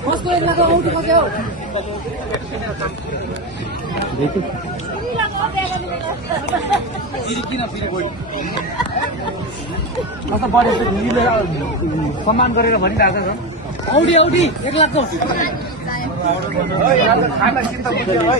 कसको एक लाख औँठी कक्यो किन फेरि बढी त बढी सम्मान गरेर भनिरहेको छ औँठी औँठी 1 लाखको खाना चिन्ता बुझ्यो है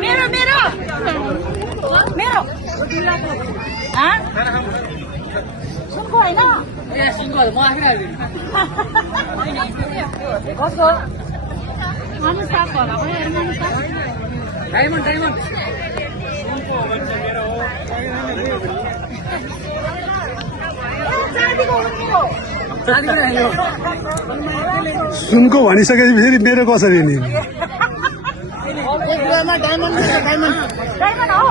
मेरो मेरो मेरो सुनको होइन ए सुनको म आफै आइदिनु कसको अनुसार होला डायमन्ड डायमन्ड सुनको भनिसकेपछि फेरि मेरो कसरी नि डायमन्ड हो